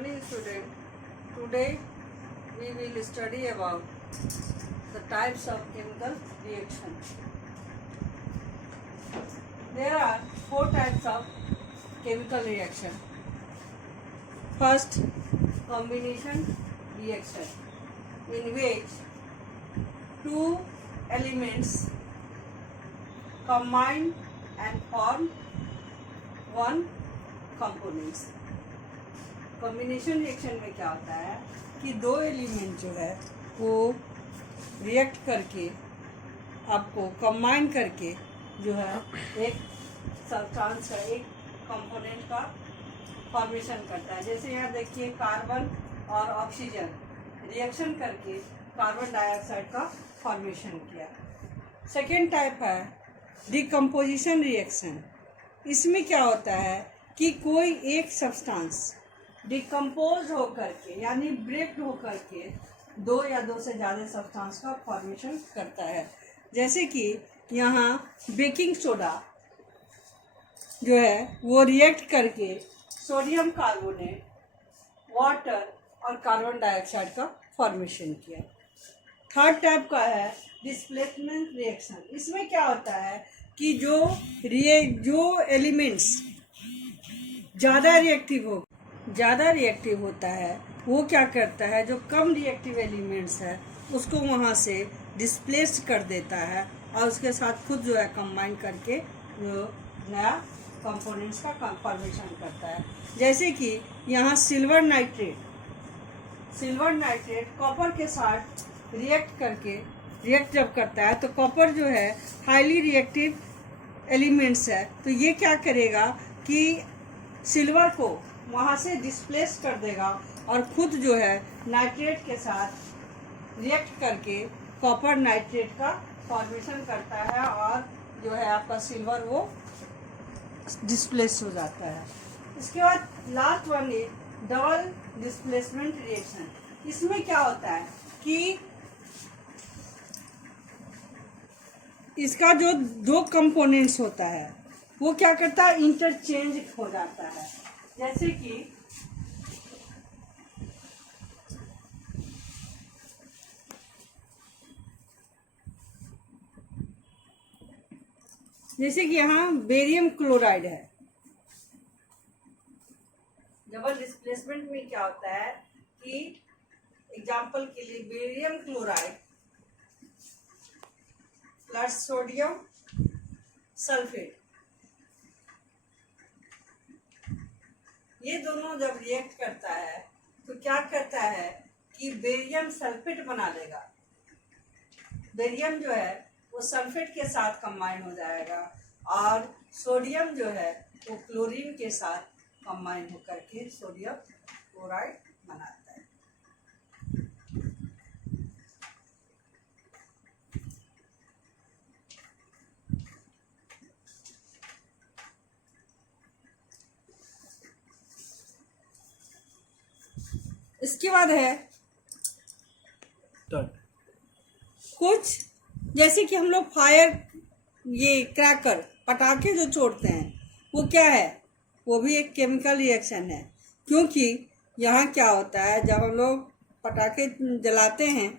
morning, student. Today we will study about the types of chemical reaction. There are 4 types of chemical reaction. First, combination reaction, in which 2 elements combine and form one components. Combination reaction में क्या होता है कि 2 element जो है वो react करके आपको कंबाइन करके जो है एक सब्सटेंस का एक कंपोनेंट का फॉर्मेशन करता है। जैसे यहाँ देखिए कार्बन और ऑक्सीजन रिएक्शन करके कार्बन डाइऑक्साइड का फॉर्मेशन किया। सेकेंड टाइप है डिकम्पोजिशन रिएक्शन। इसमें क्या होता है कि कोई एक सब्सटेंस डिकम्पोज होकर के यानी ब्रेक होकर के 2 या 2 से ज़्यादा सब्सटेंस का फॉर्मेशन करता है। जैसे कि यहाँ बेकिंग सोडा जो है वो रिएक्ट करके सोडियम कार्बोनेट, वाटर और कार्बन डाइऑक्साइड का फॉर्मेशन किया। थर्ड टाइप का है डिस्प्लेसमेंट रिएक्शन। इसमें क्या होता है कि जो एलिमेंट्स ज़्यादा रिएक्टिव होता है वो क्या करता है, जो कम रिएक्टिव एलिमेंट्स है उसको वहाँ से डिस्प्लेस कर देता है और उसके साथ खुद जो है कंबाइन करके नया कंपोनेंट्स का फॉर्मेशन करता है। जैसे कि यहाँ सिल्वर नाइट्रेट कॉपर के साथ रिएक्ट जब करता है तो कॉपर जो है हाईली रिएक्टिव एलिमेंट्स है, तो ये क्या करेगा कि सिल्वर को वहाँ से डिस्प्लेस कर देगा और खुद जो है नाइट्रेट के साथ रिएक्ट करके कॉपर नाइट्रेट का फॉर्मेशन करता है और जो है आपका सिल्वर वो डिस्प्लेस हो जाता है। इसके बाद last one is double displacement reaction. इसमें क्या होता है कि इसका जो 2 कंपोनेंट्स होता है वो क्या करता है, इंटरचेंज हो जाता है। जैसे कि यहाँ बेरियम क्लोराइड है। डबल डिस्प्लेसमेंट में क्या होता है कि एग्जांपल के लिए barium chloride plus sodium sulphate, ये दोनों जब रिएक्ट करता है तो क्या करता है कि बेरियम सल्फेट बना देगा। बेरियम जो है वो सल्फेट के साथ कंबाइन हो जाएगा और सोडियम जो है वो क्लोरीन के साथ कंबाइन होकर के सोडियम क्लोराइड बनाता है। इसके बाद है कुछ, जैसे कि हम लोग ये क्रैकर पटाखे जो छोड़ते हैं वो क्या है, वो भी एक केमिकल रिएक्शन है। क्योंकि यहाँ क्या होता है, जब हम लोग पटाखे जलाते हैं,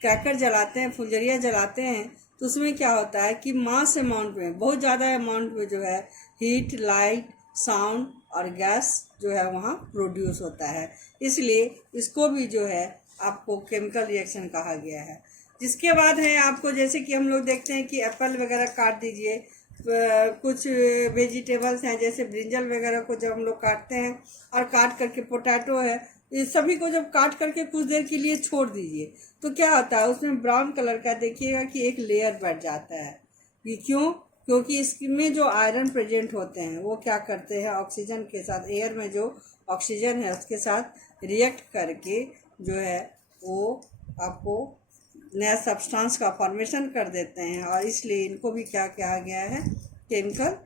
क्रैकर जलाते हैं, फुलझड़ियाँ जलाते हैं, तो उसमें क्या होता है कि मास अमाउंट में, बहुत ज़्यादा अमाउंट में जो है हीट, लाइट, साउंड और गैस जो है वहाँ प्रोड्यूस होता है। इसलिए इसको भी जो है आपको केमिकल रिएक्शन कहा गया है। जिसके बाद है आपको, जैसे कि हम लोग देखते हैं कि एप्पल वगैरह काट दीजिए, कुछ वेजिटेबल्स हैं जैसे ब्रिंजल वगैरह को जब हम लोग काटते हैं और काट करके पोटैटो है, इस सभी को जब काट करके कुछ देर के लिए छोड़ दीजिए तो क्या होता है, उसमें ब्राउन कलर का देखिएगा कि एक लेयर बैठ जाता है। ये क्यों? क्योंकि इसमें जो आयरन प्रेजेंट होते हैं वो क्या करते हैं, ऑक्सीजन के साथ, एयर में जो ऑक्सीजन है उसके साथ रिएक्ट करके जो है वो आपको नया सब्सटेंस का फॉर्मेशन कर देते हैं और इसलिए इनको भी क्या कहा गया है, केमिकल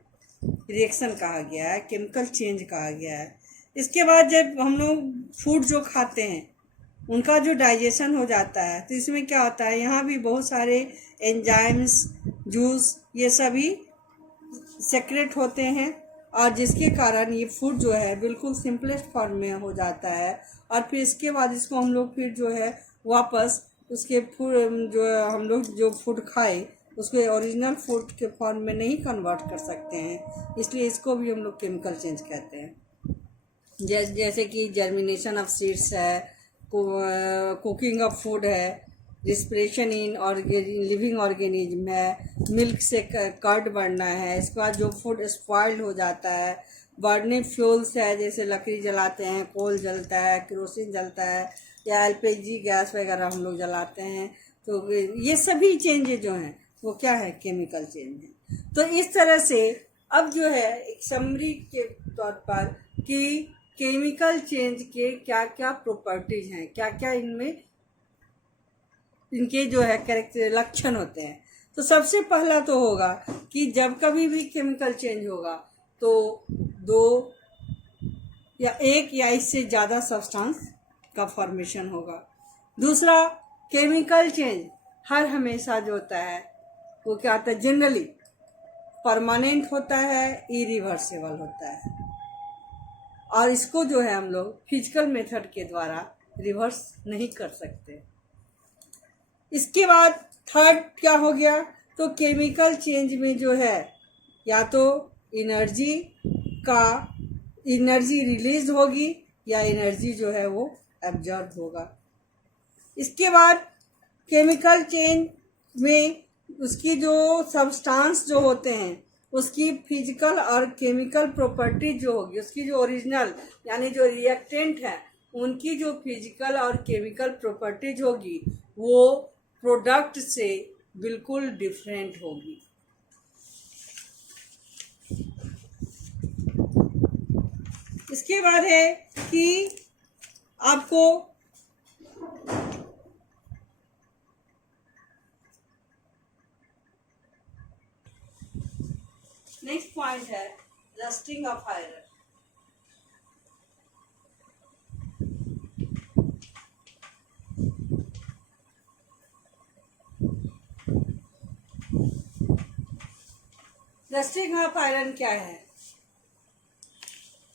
रिएक्शन कहा गया है, केमिकल चेंज कहा गया है। इसके बाद जब हम लोग फूड जो खाते हैं उनका जो डाइजेशन हो जाता है तो इसमें क्या होता है, यहाँ भी बहुत सारे एंजाइम्स, जूस, ये सभी सेक्रेट होते हैं और जिसके कारण ये फूड जो है बिल्कुल सिंपलेस्ट फॉर्म में हो जाता है। और फिर इसके बाद इसको हम लोग फिर जो है वापस उसके फूड जो हम लोग जो फूड खाए उसको ओरिजिनल फूड के फॉर्म में नहीं कन्वर्ट कर सकते हैं, इसलिए इसको भी हम लोग केमिकल चेंज कहते हैं। जैसे कि जर्मिनेशन ऑफ सीड्स है, कुकिंग ऑफ फूड है, रिस्पिरेशन इन लिविंग ऑर्गेनिज्म है, मिल्क से कर्ड बढ़ना है, इसके बाद जो फूड स्पॉइल्ड हो जाता है, बर्निंग फ्यूल्स है, जैसे लकड़ी जलाते हैं, कोल जलता है, केरोसिन जलता है, या एलपीजी गैस वगैरह हम लोग जलाते हैं, तो ये सभी चेंजेज जो हैं वो क्या है, केमिकल चेंज है। तो इस तरह से अब जो है एक समरी के तौर पर कि केमिकल चेंज के क्या क्या प्रॉपर्टीज हैं, क्या क्या इनमें इनके जो है कैरेक्टर लक्षण होते हैं। तो सबसे पहला तो होगा कि जब कभी भी केमिकल चेंज होगा तो दो या एक या इससे ज़्यादा सब्सटेंस का फॉर्मेशन होगा। दूसरा, केमिकल चेंज हर हमेशा जो होता है वो क्या होता है, जनरली परमानेंट होता है, इरिवर्सिबल होता है, और इसको जो है हम लोग फिजिकल मेथड के द्वारा रिवर्स नहीं कर सकते। इसके बाद थर्ड क्या हो गया, तो केमिकल चेंज में जो है या तो एनर्जी रिलीज होगी या एनर्जी जो है वो एब्जॉर्ब होगा। इसके बाद केमिकल चेंज में उसकी जो सब्सटेंस जो होते हैं उसकी फिजिकल और केमिकल प्रॉपर्टी जो होगी, उसकी जो ओरिजिनल यानी जो रिएक्टेंट है उनकी जो फिजिकल और केमिकल प्रॉपर्टीज होगी वो प्रोडक्ट से बिल्कुल डिफरेंट होगी। इसके बाद है कि आपको नेक्स्ट पॉइंट है rusting of iron. Rusting of iron क्या है,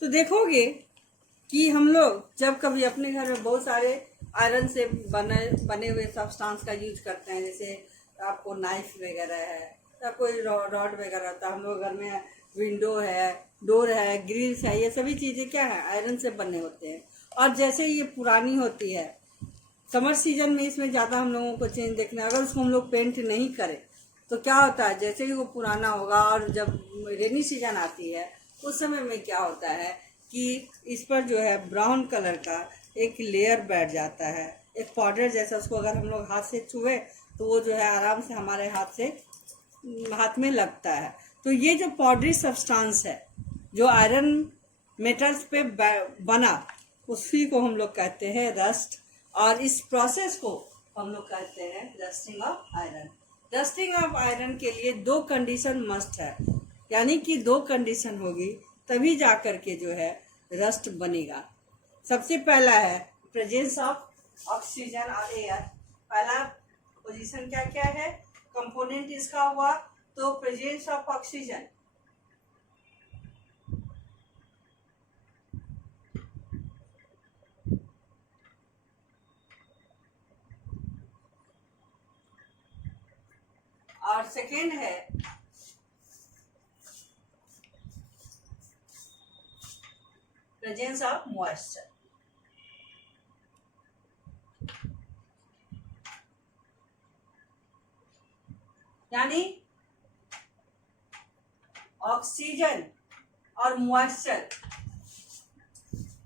तो देखोगे कि हम लोग जब कभी अपने घर में बहुत सारे आयरन से बने हुए सब्सटेंस का यूज करते हैं, जैसे आपको नाइफ वगैरह है या कोई रॉड वगैरह होता है, हम लोग घर में विंडो है, डोर है, ग्रिल्स है, ये सभी चीज़ें क्या है, आयरन से बने होते हैं। और जैसे ये पुरानी होती है, समर सीजन में इसमें ज़्यादा हम लोगों को चेंज देखना है। अगर उसको हम लोग पेंट नहीं करें तो क्या होता है, जैसे ही वो पुराना होगा और जब रेनी सीजन आती है उस समय में क्या होता है कि इस पर जो है ब्राउन कलर का एक लेयर बैठ जाता है, एक पाउडर जैसा। उसको अगर हम लोग हाथ से छुए तो वो जो है आराम से हमारे हाथ में लगता है। तो ये जो पाउडरी सब्सटेंस है जो आयरन मेटल्स पे बना, उसी को हम लोग कहते हैं रस्ट, और इस प्रोसेस को हम लोग कहते हैं rusting of iron. Rusting of iron के लिए दो कंडीशन मस्ट है, यानी कि दो कंडीशन होगी तभी जा कर के जो है रस्ट बनेगा। सबसे पहला है प्रेजेंस ऑफ ऑक्सीजन और एयर। पहला पोजीशन क्या क्या है, कंपोनेंट इसका हुआ तो प्रेजेंस ऑफ ऑक्सीजन, और सेकेंड है प्रेजेंस ऑफ मॉइस्चर। यानी ऑक्सीजन और मॉइस्चर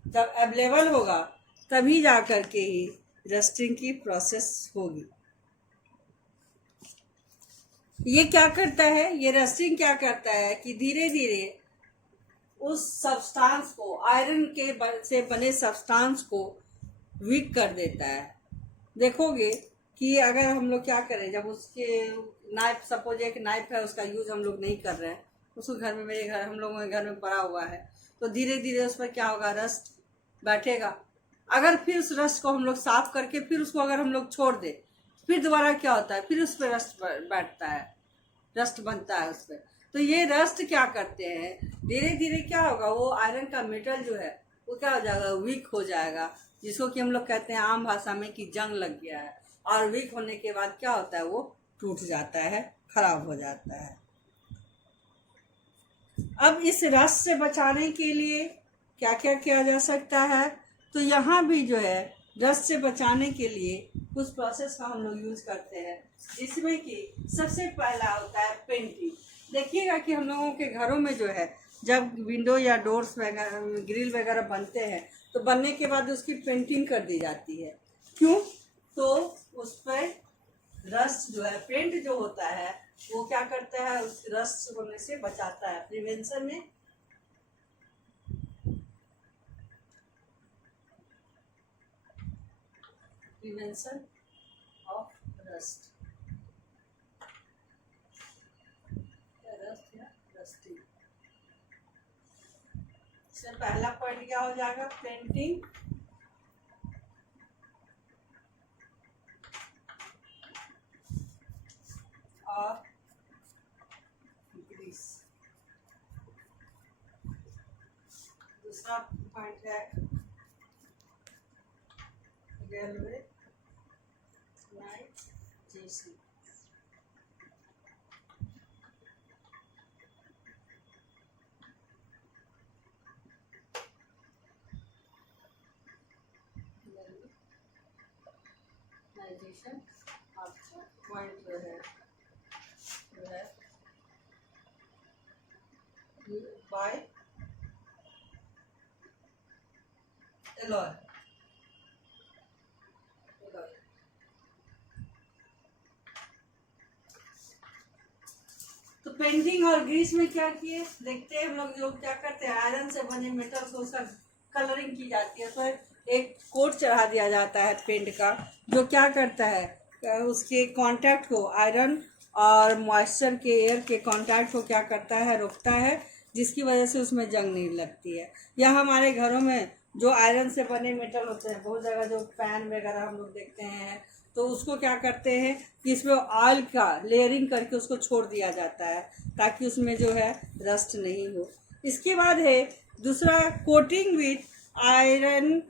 जब अवेलेबल होगा तभी जाकर के ही रस्टिंग की प्रोसेस होगी। ये क्या करता है, ये रस्टिंग क्या करता है कि धीरे धीरे उस सब्सटेंस को, आयरन के से बने सब्सटेंस को वीक कर देता है। देखोगे कि अगर हम लोग क्या करें, जब उसके नाइफ, सपोज एक नाइफ है उसका यूज हम लोग नहीं कर रहे हैं, उसको घर में, मेरे घर, हम लोगों के घर में पड़ा हुआ है, तो धीरे धीरे उस पर क्या होगा, रस्ट बैठेगा। अगर फिर उस रस्ट को हम लोग साफ करके फिर उसको अगर हम लोग छोड़ दें, फिर दोबारा क्या होता है, फिर उस पर रस्ट बैठता है, रस्ट बनता है उस पर। तो ये रस्ट क्या करते हैं, धीरे धीरे क्या होगा, वो आयरन का मेटल जो है वो क्या हो जाएगा, वीक हो जाएगा, जिसको कि हम लोग कहते हैं आम भाषा में कि जंग लग गया है। और वीक होने के बाद क्या होता है, वो टूट जाता है, खराब हो जाता है। अब इस रस्ट से बचाने के लिए क्या क्या किया जा सकता है, तो यहाँ भी जो है रस्ट से बचाने के लिए कुछ प्रोसेस का हम लोग यूज करते हैं, जिसमें कि सबसे पहला होता है पेंटिंग। देखिएगा कि हम लोगों के घरों में जो है जब विंडो या डोर्स वगैरह, ग्रिल वगैरह बनते हैं, तो बनने के बाद उसकी पेंटिंग कर दी जाती है। क्यों? तो उस पर रस्ट जो है, पेंट जो होता है वो क्या करता है, उस रस्ट होने से बचाता है, प्रिवेंशन में प्रिवेंशन ऑफ रस्ट, रस्ट या रस्टिंग। इससे पहला पॉइंट क्या हो जाएगा, पेंटिंग। और ग्रीस। दूसरा पॉइंट है गैल्वेनाइजेशन। गैल्वेनाइजेशन आपका पॉइंट जो है बाय एलॉय। तो पेंटिंग और ग्रीस में क्या किए, देखते हैं हम लोग, जो क्या करते हैं, आयरन से बने मेटल को उसका कलरिंग की जाती है, तो एक कोट चढ़ा दिया जाता है पेंट का, जो क्या करता है, उसके कांटेक्ट को, आयरन और मॉइस्चर के, एयर के कांटेक्ट को क्या करता है, रोकता है, जिसकी वजह से उसमें जंग नहीं लगती है। या हमारे घरों में जो आयरन से बने मेटल होते हैं, बहुत जगह जो फैन वगैरह हम लोग देखते हैं, तो उसको क्या करते हैं कि इसमें ऑयल का लेयरिंग करके उसको छोड़ दिया जाता है, ताकि उसमें जो है रस्ट नहीं हो। इसके बाद है दूसरा, coating with iron,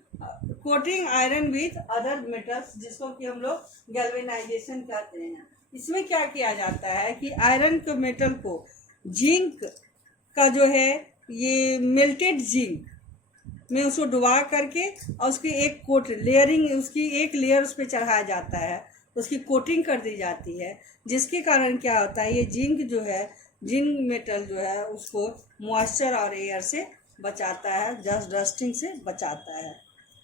coating iron with other metals, जिसको कि हम लोग गैल्वेनाइजेशन कहते हैं। इसमें क्या किया जाता है कि आयरन के मेटल को जिंक का जो है, ये मेल्टेड जिंक में उसको डुबा करके और उसकी एक कोट लेयरिंग, उसकी एक लेयर उस पर चढ़ाया जाता है, उसकी कोटिंग कर दी जाती है, जिसके कारण क्या होता है, ये जिंक जो है, जिंक मेटल जो है उसको मॉइस्चर और एयर से बचाता है, जस्ट डस्टिंग से बचाता है।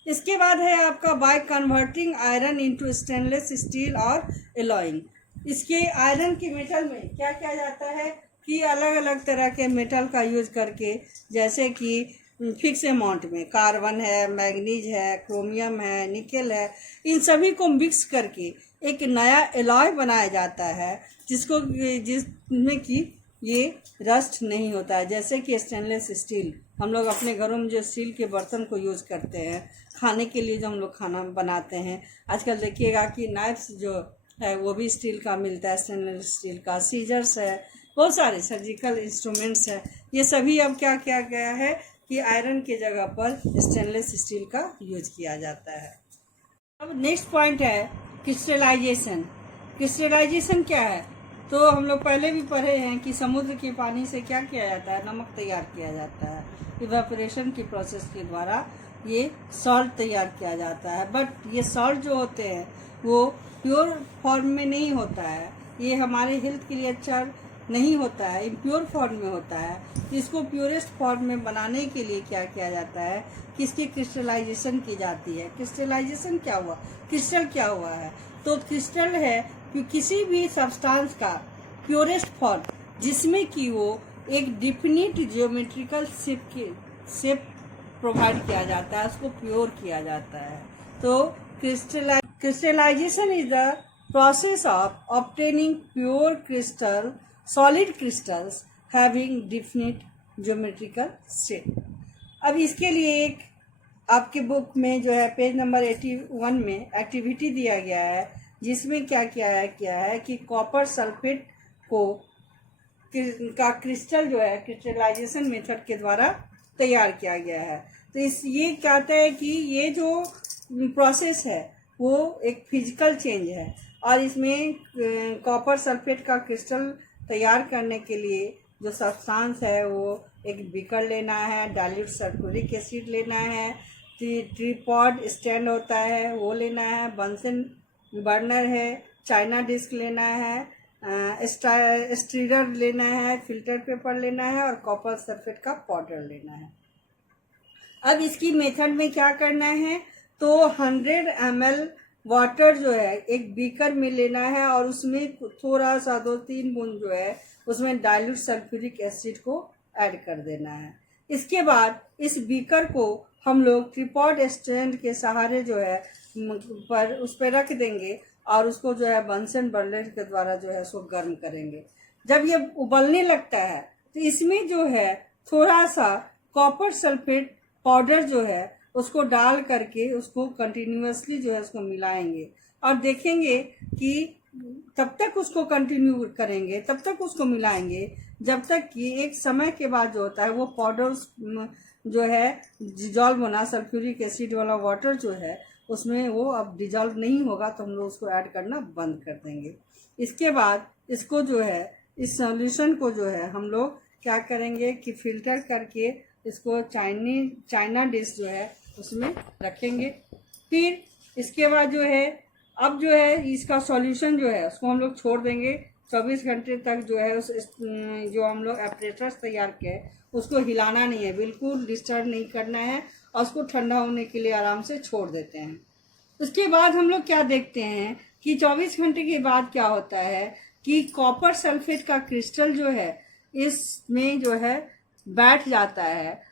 इसके बाद है आपका by converting iron into stainless steel और एलॉइंग। इसके आयरन के मेटल में क्या किया जाता है कि अलग अलग तरह के मेटल का यूज करके, जैसे कि फिक्स अमाउंट में कार्बन है, मैग्नीज है, क्रोमियम है, निकेल है, इन सभी को मिक्स करके एक नया एलॉय बनाया जाता है, जिसमें कि ये रस्ट नहीं होता है। जैसे कि स्टेनलेस स्टील, हम लोग अपने घरों में जो स्टील के बर्तन को यूज़ करते हैं, खाने के लिए जो हम लोग खाना बनाते हैं, आजकल देखिएगा कि नाइफ्स जो है वो भी स्टील का मिलता है, स्टेनलेस स्टील का, सीजर्स है, बहुत सारे सर्जिकल इंस्ट्रूमेंट्स है, ये सभी अब क्या किया गया है कि आयरन के जगह पर स्टेनलेस स्टील का यूज किया जाता है। अब नेक्स्ट पॉइंट है क्रिस्टलाइजेशन। क्रिस्टलाइजेशन क्या है, तो हम लोग पहले भी पढ़े हैं कि समुद्र के पानी से क्या किया जाता है, नमक तैयार किया जाता है, इवेपोरेशन की प्रोसेस के द्वारा ये सॉल्ट तैयार किया जाता है। बट ये सॉल्ट जो होते हैं वो प्योर फॉर्म में नहीं होता है, ये हमारे हेल्थ के लिए अच्छा नहीं होता है, इम्प्योर फॉर्म में होता है। तो इसको प्योरेस्ट फॉर्म में बनाने के लिए क्या किया जाता है कि इसकी क्रिस्टलाइजेशन की जाती है। क्रिस्टलाइजेशन क्या हुआ, क्रिस्टल क्या हुआ है, तो क्रिस्टल है कि किसी भी सब्सटेंस का प्योरेस्ट फॉर्म, जिसमें कि वो एक डिफिनिट जियोमेट्रिकल शेप प्रोवाइड किया जाता है, उसको प्योर किया जाता है। तो crystallisation is the process of obtaining pure crystal, solid crystals having definite geometrical shape. अब इसके लिए एक आपके बुक में जो है पेज नंबर 81 में एक्टिविटी दिया गया है, जिसमें क्या किया है कि कॉपर सल्फेट को का क्रिस्टल जो है क्रिस्टलाइजेशन मेथड के द्वारा तैयार किया गया है। तो ये कहता है कि ये जो प्रोसेस है वो एक फिजिकल चेंज है और इसमें कॉपर सल्फेट का क्रिस्टल तैयार करने के लिए जो सब्सटेंस है वो एक बीकर लेना है, डाइल्यूट सल्फ्यूरिक एसिड लेना है, ट्रीपॉड स्टैंड होता है वो लेना है, बंसन बर्नर है, चाइना डिस्क लेना है, स्टीरर लेना है, फिल्टर पेपर लेना है और कॉपर सल्फेट का पाउडर लेना है। अब इसकी मेथड में क्या करना है, तो 100 ml वाटर जो है एक बीकर में लेना है और उसमें थोड़ा सा 2-3 बूंद जो है उसमें डाइल्यूट सल्फ्यूरिक एसिड को ऐड कर देना है। इसके बाद इस बीकर को हम लोग ट्रिपॉड स्टैंड के सहारे जो है उस पर रख देंगे और उसको जो है बंसन बर्नर के द्वारा जो है उसको गर्म करेंगे। जब ये उबलने लगता है तो इसमें जो है थोड़ा सा कॉपर सल्फेट पाउडर जो है उसको डाल करके उसको कंटिन्यूअसली जो है उसको मिलाएंगे और देखेंगे कि तब तक उसको कंटिन्यू करेंगे, तब तक उसको मिलाएंगे जब तक कि एक समय के बाद जो होता है वो पाउडर जो है डिजॉल्व होना, सल्फ्यूरिक एसिड वाला वाटर जो है उसमें वो अब डिजॉल्व नहीं होगा तो हम लोग उसको ऐड करना बंद कर देंगे। इसके बाद इसको जो है इस सॉल्यूशन को जो है हम लोग क्या करेंगे कि फिल्टर करके इसको चाइना डिश जो है उसमें रखेंगे। फिर इसके बाद जो है अब जो है इसका सॉल्यूशन जो है उसको हम लोग छोड़ देंगे 24 घंटे तक जो है जो हम लोग एपरेटर्स तैयार किए उसको हिलाना नहीं है, बिल्कुल डिस्टर्ब नहीं करना है और उसको ठंडा होने के लिए आराम से छोड़ देते हैं। उसके बाद हम लोग क्या देखते हैं कि 24 घंटे के बाद क्या होता है कि कॉपर सल्फेट का क्रिस्टल जो है इसमें जो है बैठ जाता है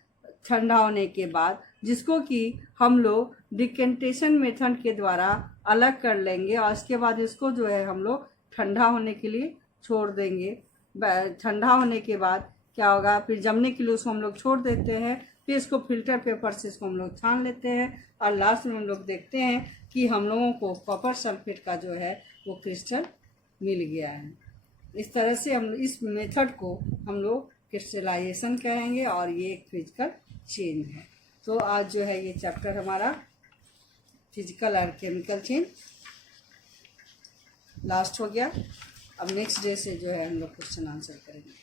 ठंडा होने के बाद, जिसको कि हम लोग डिकेंटेशन मेथड के द्वारा अलग कर लेंगे और उसके बाद इसको जो है हम लोग ठंडा होने के लिए छोड़ देंगे। ठंडा होने के बाद क्या होगा, फिर जमने के लिए उसको हम लोग छोड़ देते हैं, फिर इसको फिल्टर पेपर से इसको हम लोग छान लेते हैं और लास्ट में हम लोग देखते हैं कि हम लोगों को कॉपर सल्फेट का जो है वो क्रिस्टल मिल गया है। इस तरह से हम इस मेथड को हम लोग क्रिस्टलाइजेशन कहेंगे और ये एक फिजिकल चेंज है। तो आज जो है ये चैप्टर हमारा फिजिकल और केमिकल चेंज लास्ट हो गया। अब नेक्स्ट डे से जो है हम लोग क्वेश्चन आंसर करेंगे।